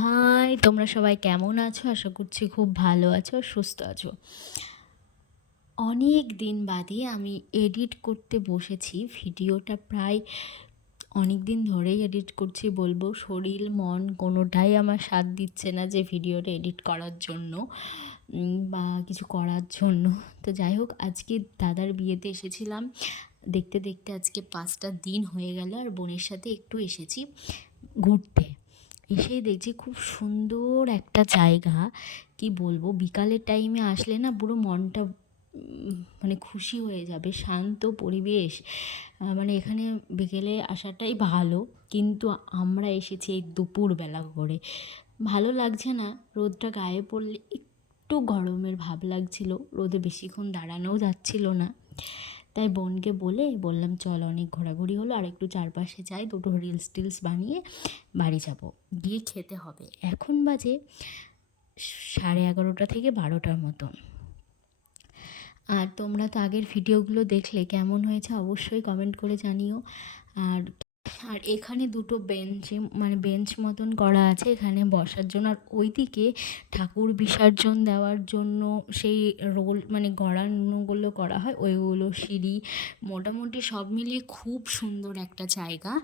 High, তোমরা সবাই কেমন আছো? আশা করছি খুব ভালো আছো, সুস্থ আছো। অনেক দিন বাদে আমি এডিট করতে বসেছি, ভিডিওটা প্রায় অনেক দিন ধরেই এডিট করছি বলব। শরীর, মন কোনোটাই আমার সাথ দিচ্ছে না যে ভিডিওটা এডিট করার জন্য বা কিছু করার জন্য। তো যাই হোক, আজকে দাদার বিয়েতে এসেছিলাম। দেখতে দেখতে আজকে পাঁচটা দিন হয়ে গেল, আর বোনের সাথে একটু এসেছি ঘুরতে। এসেই দেখছি খুব সুন্দর একটা জায়গা। কি বলব, বিকালের টাইমে আসলে না পুরো মনটা মানে খুশি হয়ে যাবে, শান্ত পরিবেশ। মানে এখানে বিকেলে আসাটাই ভালো, কিন্তু আমরা এসেছি এই দুপুরবেলা করে। ভালো লাগছে না, রোদটা গায়ে পড়লে একটু গরমের ভাব লাগছিল, রোদে বেশিক্ষণ দাঁড়ানোও যাচ্ছিল না। তাই বোনকে বলে বললাম, চল অনেক ঘোরাঘুরি হলো, আর একটু চারপাশে যাই, দুটো রিলস টিলস বানিয়ে বাড়ি যাব। গিয়ে খেতে হবে। এখন বাজে সাড়ে এগারোটা থেকে বারোটার মতো। আর তোমরা তো আগের ভিডিওগুলো দেখলে, কেমন হয়েছে অবশ্যই কমেন্ট করে জানিও। আর আর এখানে দুটো বেঞ্চে মানে বেঞ্চ মতন করা আছে এখানে বসার জন্য। আর ওইদিকে ঠাকুর বিসর্জন দেওয়ার জন্য সেই রোল মানে গড়ানোগুলো করা হয়। ওইগুলো সিঁড়ি, মোটামুটি সব মিলিয়ে খুব সুন্দর একটা জায়গা।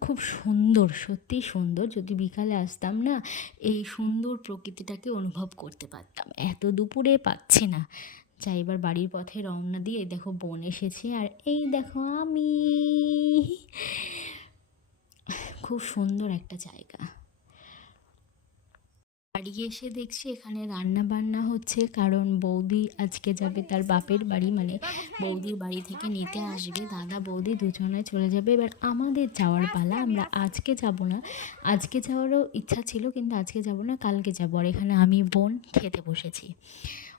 খুব সুন্দর সত্যিই সুন্দর। যদি বিকালে আসতাম না, এই সুন্দর প্রকৃতিটাকে অনুভব করতে পারতাম। এত দুপুরে পাচ্ছি না। যাই এবার বাড়ির পথে রওনা দিয়ে দেখো বোন এসেছে আর এই দেখো আমি। খুব সুন্দর একটা জায়গা। বাড়ি এসে দেখছি এখানে রান্না বান্না হচ্ছে, কারণ বৌদি আজকে যাবে তার বাপের বাড়ি মানে বৌদির বাড়ি থেকে নিতে আসবে। দাদা, বৌদি দুজনে চলে যাবে। এবার আমাদের যাওয়ার পালা, আমরা আজকে যাব না। আজকে যাওয়ারও ইচ্ছা ছিল, কিন্তু আজকে যাব না, কালকে যাব। আর এখানে আমি বোন খেতে বসেছি।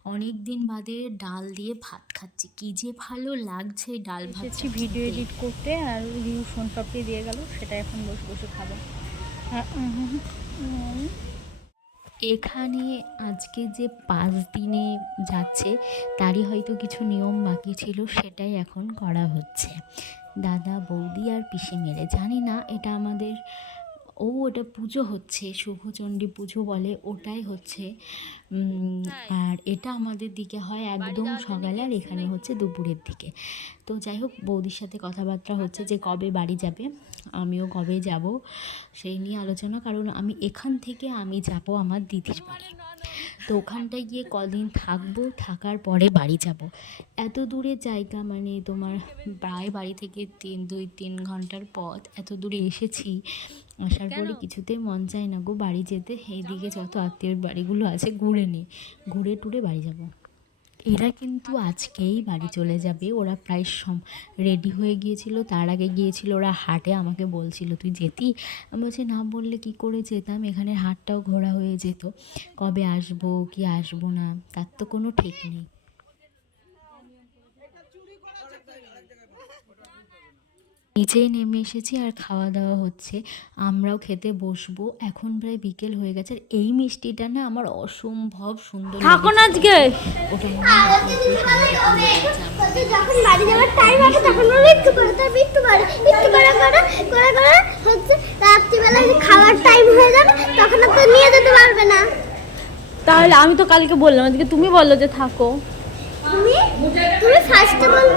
অনেক দিন বাদে ডাল দিয়ে ভাত খাচ্ছি। কি যে ভালো লাগছে ডাল ভাত ভিডিও এডিট করতে আর রিউ ফোন সবটি দিয়ে গেল সেটা এখন বসে বসে খাব। এখানে আজকে যে পাঁচ দিনে যাচ্ছে তারই হয়তো কিছু নিয়ম বাকি ছিল সেটাই এখন করা হচ্ছে। দাদা বৌদি আর পিসি মেরে জানি না এটা আমাদের ও ওটা পুজো হচ্ছে শুভচণ্ডী পুজো বলে ওটাই হচ্ছে। আর এটা আমাদের দিকে হয় একদম সকালে আর এখানে হচ্ছে দুপুরের দিকে। তো যাই হোক বৌদির সাথে কথাবার্তা হচ্ছে যে কবে বাড়ি যাবে আমিও কবে যাব সেই নিয়ে আলোচনা কারণ আমি এখান থেকে আমি যাব আমার দিদির বাড়ি। তো ওখানটায় গিয়ে কদিন থাকব থাকার পরে বাড়ি যাব। এত দূরের জায়গা মানে তোমার প্রায় বাড়ি থেকে তিন দুই তিন ঘণ্টার পথ এত দূরে এসেছি। আসার পরে কিছুতেই মন চায় না গো বাড়ি যেতে এইদিকে যত আত্মীয়র বাড়িগুলো আছে ঘুরে নি। ঘুরে টুরে বাড়ি যাব। এরা কিন্তু আজকেই বাড়ি চলে যাবে। ওরা প্রায় সম রেডি হয়ে গিয়েছিল। তার আগে গিয়েছিল ওরা হাটে আমাকে বলছিল তুই যেতি? আমি বলছি না বললে কি করে যেতাম? এখানে হাটটাও ঘোরা হয়ে যেত। কবে আসব কি আসব না? তার তো কোনো ঠিক নেই। নিচেই নেমে এসেছি আর খাওয়া দাওয়া হচ্ছে। আমরাও খেতে বসবো। এখন প্রায় বিকেল হয়ে গেছে আর এই মিষ্টিটা না আমার অসম্ভব সুন্দর থাকো না আজকে। হয়। যখন বাড়ি যাওয়ার টাইম হবে তখন মৃত্যু করে তার মৃত্যু করে মৃত্যু করে করে করে করে হচ্ছে রাত্রিবেলা খাওয়ার টাইম হয়ে যাবে তখন আর তো নিয়ে যেতে পারবে না। তাহলে আমি তো কালকে বললাম আজকে তুমি বলল যে থাকো। তুমি ফার্স্টে বল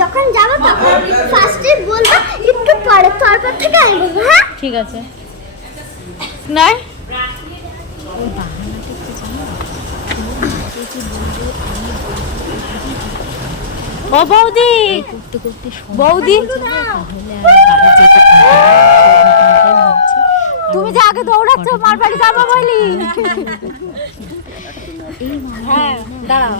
যখন যাব তখন ফার্স্টে বলব একটু পরে তারপর থেকে আমি বলব হ্যাঁ? ঠিক আছে। ও বৌদি! বৌদি? তুমি যে আগে দৌড়াচ্ছ মার বাড়ি যাব বলি। এই হ্যাঁ, দাঁড়াও,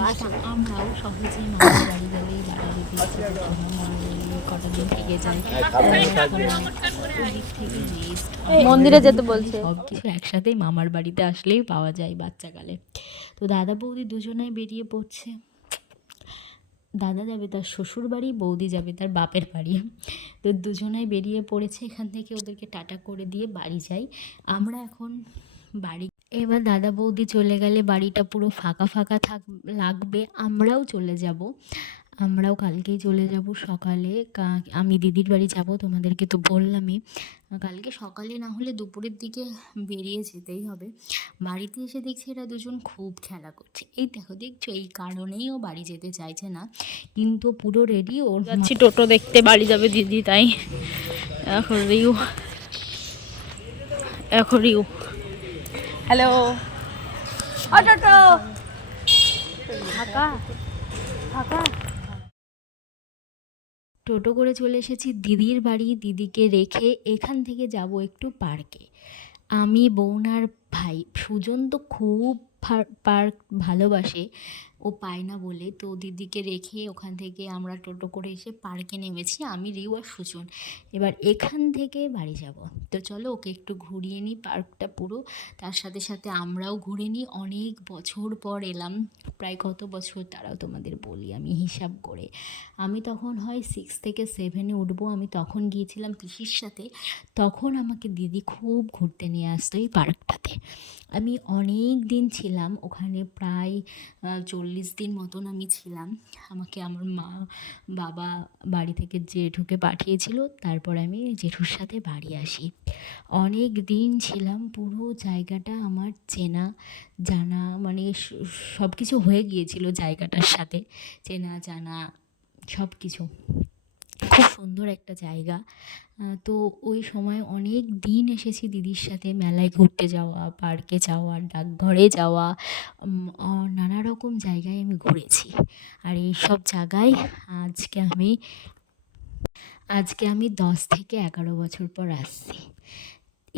আমরাও সহজেই মামার বাড়ি গেলেই বাড়ি যেতে ইচ্ছে করতো না। মায়ের কটা দিন থেকে যাই থেকে rest, মন্দিরে যেতে বলছে। সব কিছু একসাথেই মামার বাড়িতে আসলেই পাওয়া যায় বাচ্চাকালে। তো দাদা বৌদি দুজনাই বেরিয়ে পড়ছে। দাদা যাবে তার শ্বশুর বাড়ি বৌদি যাবে তার বাপের বাড়ি। তো দুজনাই বেরিয়ে পড়েছে। এখান থেকে ওদেরকে টাটা করে দিয়ে বাড়ি যাই। আমরা এখন বাড়ি এবার দাদা বৌদি চলে গেলে বাড়িটা পুরো ফাঁকা ফাঁকা থাক, লাগবে, আমরাও চলে যাব। আমরাও কালকেই চলে যাব সকালে। আমি দিদির বাড়ি যাব, তোমাদেরকে তো বললামই। কালকে সকালে না হলে দুপুরের দিকে বেরিয়ে যেতেই হবে। বাড়িতে এসে দেখছি এরা দুজন খুব খেলা করছে। এই দেখো, দেখছ? এই কারণেই ও বাড়ি যেতে চাইছে না। কিন্তু পুরো রেডি ওর যাচ্ছি টোটো দেখতে, বাড়ি যাবে দিদি, তাই। এখন রিউ। এখন রিউ। হ্যালো। ফাঁকা টোটো করে চলে এসেছি দিদির বাড়ি। দিদিকে রেখে এখান থেকে যাব একটু পার্কে। আমি বৌনার ভাই, সুজন তো খুব পার্ক ভালোবাসে। ও পায় না বলে। তো দিদিকে রেখে ওখান থেকে আমরা টোটো করে এসে পার্কে নেমেছি। আমি রিউ আর সুজন। এবার এখান থেকে বাড়ি যাব। তো চলো ওকে একটু ঘুরিয়ে নিই পার্কটা পুরো। তার সাথে সাথে আমরাও ঘুরে নিই। অনেক বছর পর এলাম। প্রায় কত বছর তারাও তোমাদের বলি আমি হিসাব করে। আমি তখন হয় সিক্স থেকে সেভেনে উঠবো। আমি তখন গিয়েছিলাম পিসির সাথে। তখন আমাকে দিদি খুব ঘুরতে নিয়ে আসতো এই পার্কটাতে। আমি অনেক দিন ছিলাম। ওখানে প্রায় আহ, চল্লিশ দিন মতন আমি ছিলাম। আমাকে আমার মা, বাবা বাড়ি থেকে জেঠুকে পাঠিয়েছিল, তারপর আমি জেঠুর সাথে বাড়ি আসি। অনেক দিন ছিলাম, পুরো জায়গাটা আমার চেনা জানা মানে সব কিছু হয়ে গিয়েছিল জায়গাটার সাথে। চেনা জানা সব কিছু খুব সুন্দর একটা জায়গা। তো ওই সময় অনেক দিন এসেছি দিদির সাথে মেলায় ঘুরতে যাওয়া, পার্কে যাওয়া, ডাকঘরে যাওয়া নানা রকম জায়গায় আমি ঘুরেছি। আর এই সব জায়গায় আজকে আমি আজকে আমি দশ থেকে এগারো বছর পর আসছি।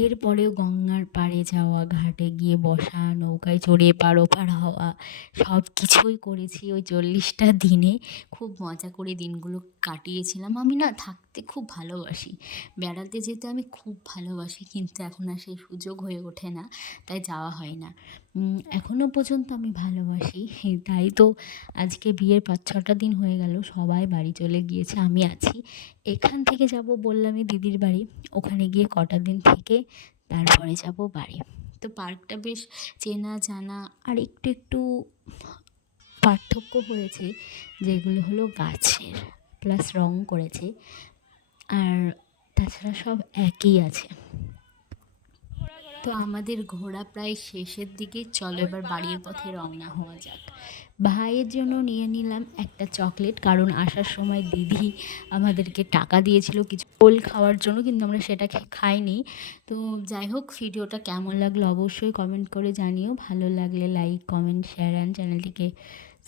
এরপরেও গঙ্গার পাড়ে যাওয়া, ঘাটে গিয়ে বসা, নৌকায় চড়ে পার ওপার হওয়া, সব কিছুই করেছি ওই চল্লিশটা দিনে। খুব মজা করে দিনগুলো কাটিয়েছিলাম। আমি না থাকতে খুব ভালোবাসি। বেড়াতে যেতে আমি খুব ভালোবাসি, কিন্তু এখন আর সেই সুযোগ হয়ে ওঠে না, তাই যাওয়া হয় না। এখনও পর্যন্ত আমি ভালোবাসি তাই তো আজকে বিয়ের পাঁচ ছটা দিন হয়ে গেল সবাই বাড়ি চলে গিয়েছে আমি আছি। এখান থেকে যাব বললামই দিদির বাড়ি ওখানে গিয়ে কটা দিন থেকে তারপরে যাব বাড়ি। তো পার্কটা বেশ চেনা জানা আর একটু একটু পার্থক্য হয়েছে যেগুলো হলো গাছের প্লাস রং করেছে আর তাছাড়া সব একই আছে। তো আমাদের ঘোরা প্রায় শেষের দিকে, চলো এবার বাড়ির পথে রওনা হওয়া যাক। ভাইয়ের জন্য নিয়ে নিলাম একটা চকলেট, কারণ আসার সময় দিদি আমাদেরকে টাকা দিয়েছিল কিছু পোল খাওয়ার জন্য, কিন্তু আমরা সেটা খাইনি। তো যাই হোক, ভিডিওটা কেমন লাগল অবশ্যই কমেন্ট করে জানিও। ভালো লাগলে লাইক কমেন্ট শেয়ার অ্যান্ড চ্যানেলটিকে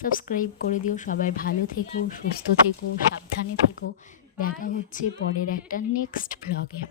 সাবস্ক্রাইব করে দিও। সবাই ভালো থেকো, সুস্থ থেকো, সাবধানে থেকো। দেখা হচ্ছে পরের একটা নেক্সট ব্লগে